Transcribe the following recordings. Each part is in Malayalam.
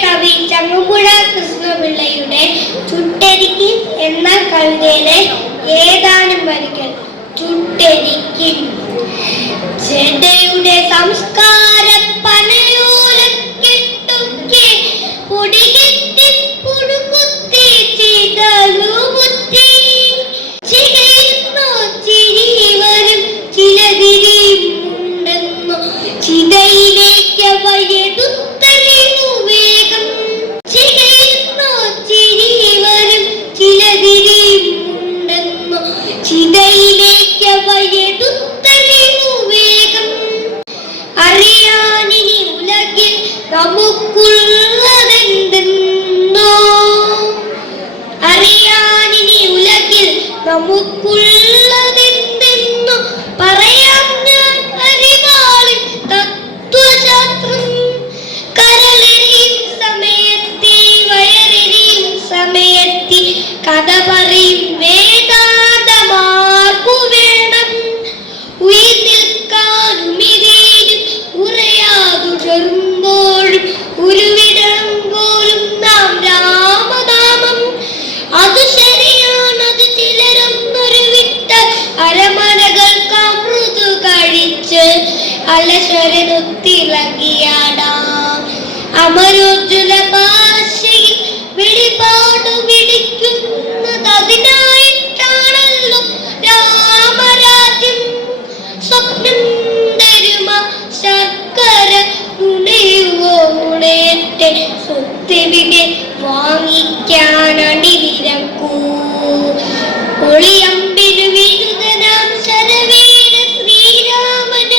കവി ചങ്ങമ്പുഴ കൃഷ്ണപിള്ളയുടെ ചുട്ടെരിക്കും എന്ന കവിതയിലെ ഏതാനും വരികൾ. ചുട്ടെരിക്കും ജഡയുടെ സംസ്കാര പനയോലക്കെട്ടുക്കെ പൊടികെട്ടി പുഴുകുത്തി ചിതലുമുത്തി ചികയുന്നോ ചിരി വരും ചിലതിരിയുണ്ടെന്നോ ചിതയിലേക്ക് അവയെടുത്തറിഞ്ഞു വേഗം ചികയുന്നോ ചിരി വരും ചിലതിരിയുണ്ടെന്നോ ചിതയിലേക്ക് അവയെടുത്തറിഞ്ഞു വേഗം അറിയാനിനി ഉലകിൽ നമുക്കുള്ളതെന്തെന്നോ അറിയാനിനി ഉലകിൽ നമുക്കുള്ളതെന്തെന്നോ പറയാം ഞാൻ അറിവാളിൻ തത്വശാസ്ത്രം കരളെറിയും സമയത്തി വയറെറിയും സമയത്തി കഥ പറയും വേദാന്തമാർക്കു വേണം ഉയർ നിൽക്കാനും ഇതേനും ഉറയാതുടരുമ്പോഴും ഉരുവിടണം പോലും നാം രാമനാമം അത് ശരിയാണത് ചിലരൊന്നൊരു വിട്ട അരമനകൾക്ക് അമൃതു കഴിച്ച് അലശ്വരനൊത്തിളകിയാടാം അമരോജ്വല ഭാഷയിൽ വെളിപാടു വിളിക്കുന്നത് അതിനായിട്ടാണല്ലോ രാമരാജ്യം സ്വപ്നം തരുമ ശർക്കര നുണയുവോ നുണയട്ടെ സ്വത്തിവിടെ വാങ്ങിക്കാൻ അണിനിരക്കൂ ഒളിയമ്പിനു വിരുദ്ധനാം ശരവീര ശ്രീരാമന്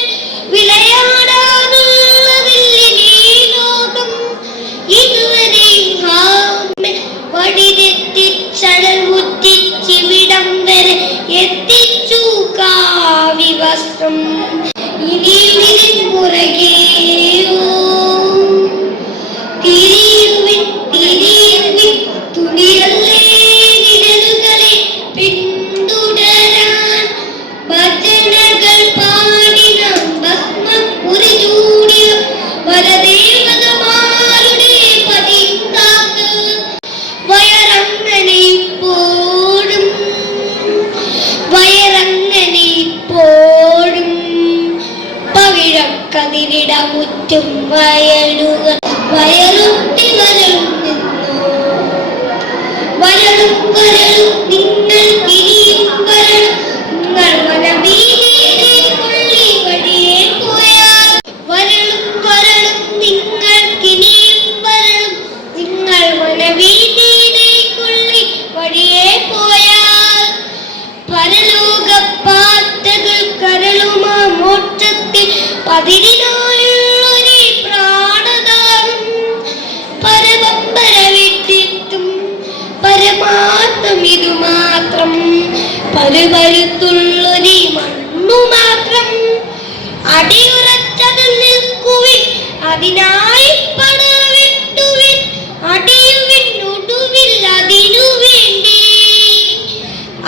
വിളയാടാനുള്ളതില്ലേ ലോകം ഇതുവരെയും വടിതെത്തിച്ചടൽ മുറ്റിച്ചിവിടം വരെ എത്തിച്ചു കാവ്യവസ്ത്രം ഇനിയും പുറകെയോ തിരിയുവിൻ തിരിയുവിൻ തുണിയല്ലേ നിഴലുകളെ പിന്തുടരാൻ ഭജനകൾ പാടി നാം ഭസ്മം ഉരിചൂടിയ വരദേവതമാരുടെ പതിന്താക്ക് വയറങ്ങനെ ഇപ്പോഴും പവിഴക്കതിരിടമുറ്റും വയലുകൾ വയറുട്ടി വരളും വരളും വരളും നിങ്ങൾ ഇനിയും വരളും നിങ്ങൾ വനവീതിയിലെ കൊള്ളി വഴിയെ പോയാൽ വരളും വരളും നിങ്ങൾക്കിനിയും വരളും നിങ്ങൾ വനവീതിയിലെ കൊള്ളി വഴിയെ പോയാൽ പരലോക പാറ്റകൾ കരളുമാ മോക്ഷത്തിൽ പതിരിനായുള്ളൊരു പ്രാണദാനം പരമമ്പര വിട്ടിട്ടും പരമാർത്ഥം ഇതു മാത്രം പരുപരുത്തുള്ളൊരു മണ്ണു മാത്രം അടിയുറച്ചതിൽ നിൽക്കുവിൻ അതിനായി പടവിട്ടുവിൻ അടിയുവിൻ ഒടുവിൽ അതിനു വേണ്ടി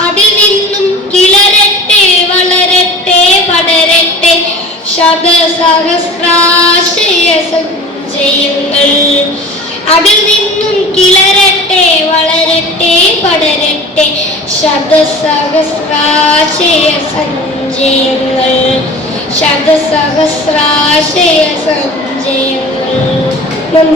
അതിൽ നിന്നും കിളരട്ടെ വളരട്ടെ പടരട്ടെ ശതസഹസ്രാശയ സഞ്ചയങ്ങൾ അതിൽ നിന്നും കിളരട്ടെ വളരട്ടെ പടരട്ടെ ശതസഹസ്രാശയ സഞ്ചയങ്ങൾ ശതസഹസ്രാശയ സഞ്ചയങ്ങൾ.